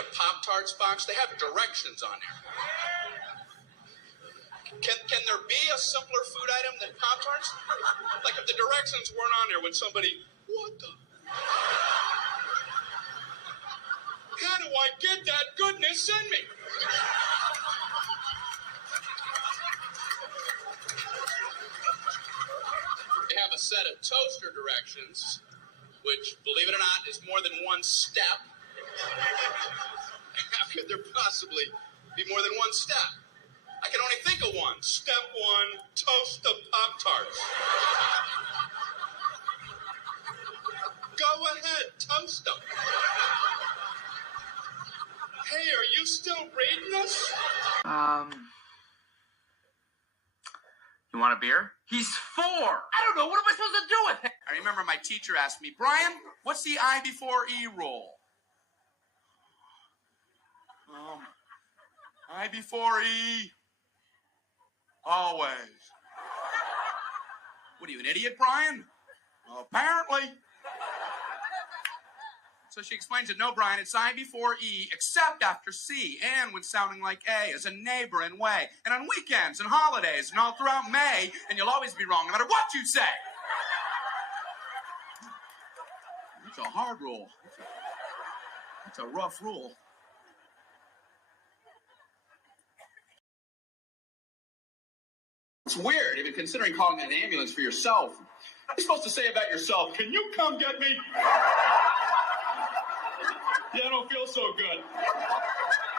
a Pop-Tarts box, they have directions on there. Can there be a simpler food item than Pop-Tarts? Like if the directions weren't on there when somebody, what the? How do I get that goodness in me? They have a set of toaster directions, which, believe it or not, is more than one step. How could there possibly be more than one step? I can only think of one. Step one, toast the Pop-Tarts. Go ahead, toast them. Hey, are you still reading us? You want a beer? He's 4. I don't know. What am I supposed to do with him? I remember my teacher asked me, Brian, what's the I before E rule? I before E. Always. What are you, an idiot, Brian? Well, apparently. So she explains it, no, Brian, it's I before E, except after C, and when sounding like A, as a neighbor and way, and on weekends and holidays, and all throughout May, and you'll always be wrong, no matter what you say. It's a hard rule. It's a rough rule. It's weird, even considering calling an ambulance for yourself. What are you supposed to say about yourself? Can you come get me? Yeah, I don't feel so good.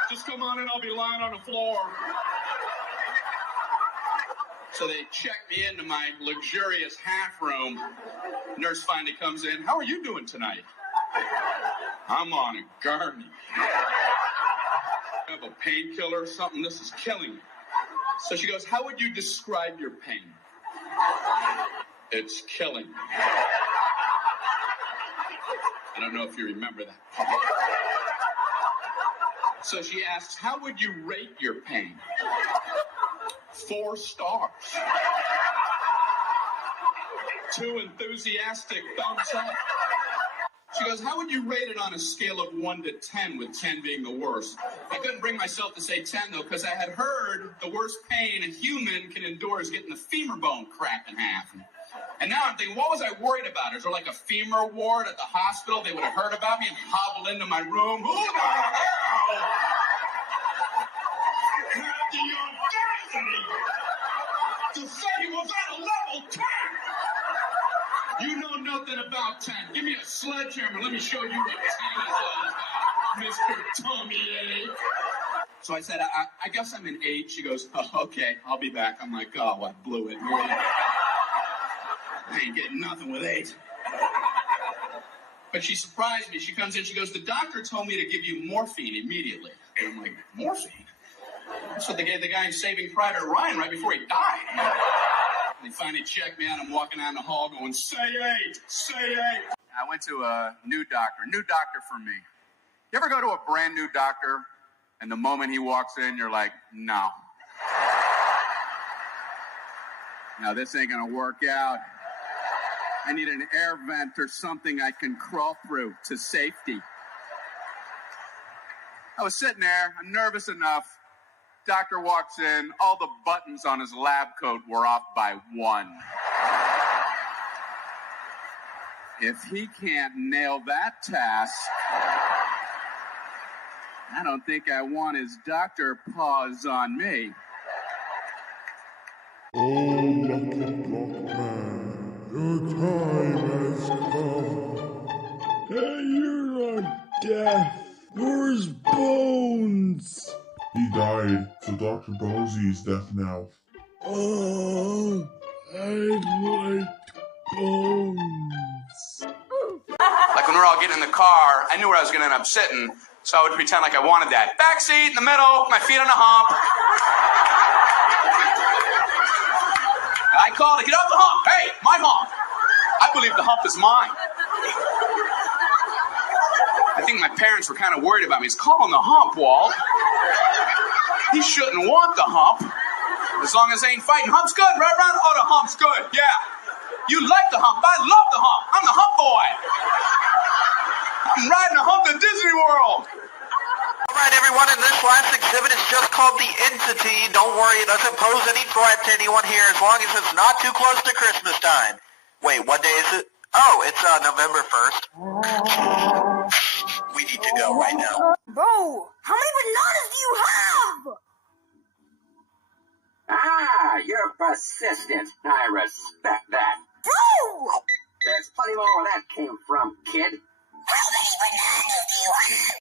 Just come on in, I'll be lying on the floor. So they check me into my luxurious half room. Nurse finally comes in. How are you doing tonight? I'm on a gurney. I have a painkiller or something. This is killing me. So she goes, how would you describe your pain? It's killing me. I don't know if you remember that. So she asks, how would you rate your pain? 4 stars. 2 enthusiastic thumbs up. She goes, how would you rate it on a scale of 1 to 10, with 10 being the worst? I couldn't bring myself to say 10, though, because I had heard the worst pain a human can endure is getting the femur bone cracked in half. And now I'm thinking, what was I worried about? Is there like a femur ward at the hospital? They would have heard about me and hobbled into my room. Who the hell had the audacity to say he was at a level 10? You know nothing about 10. Give me a sledgehammer. Let me show you what 10 is all about, Mr. Tommy Ache. So I said, I guess I'm an 8. She goes, oh, okay, I'll be back. I'm like, oh, I blew it. I ain't getting nothing with 8. But she surprised me. She comes in, she goes, the doctor told me to give you morphine immediately. And I'm like, morphine? That's what they gave the guy in Saving Private Ryan right before he died. They finally checked me out. I'm walking down the hall going, say 8, say 8. I went to a new doctor for me. You ever go to a brand new doctor and the moment he walks in, you're like, no. No, this ain't gonna work out. I need an air vent or something I can crawl through to safety. I was sitting there, I'm nervous enough. Doctor walks in, all the buttons on his lab coat were off by 1. If he can't nail that task, I don't think I want his doctor paws on me. Oh, Lucky Block Man, your time has come. Hey, you're not deaf. Where's Bones? He died, so Dr. Bonesy is deaf now. Oh, I liked Bones. Like when we were all getting in the car, I knew where I was going to end up sitting, so I would pretend like I wanted that. Back seat, in the middle, my feet on a hump. I called it, get off the hump. Hey, my hump. I believe the hump is mine. I think my parents were kind of worried about me. He's calling the hump, Walt. He shouldn't want the hump. As long as they ain't fighting. Hump's good, right, Ron? Oh, the hump's good, yeah. You like the hump. I love the hump. I'm the hump boy. I'm riding a hump to Disney World. everyone, and this last exhibit is just called the Entity. Don't worry, it doesn't pose any threat to anyone here as long as it's not too close to Christmas time. Wait, what day is it? Oh, it's November 1st. We need to go right now. Bro, how many bananas do you have? Ah, you're persistent. I respect that. Bro! There's plenty more where that came from, kid. How many bananas do you have?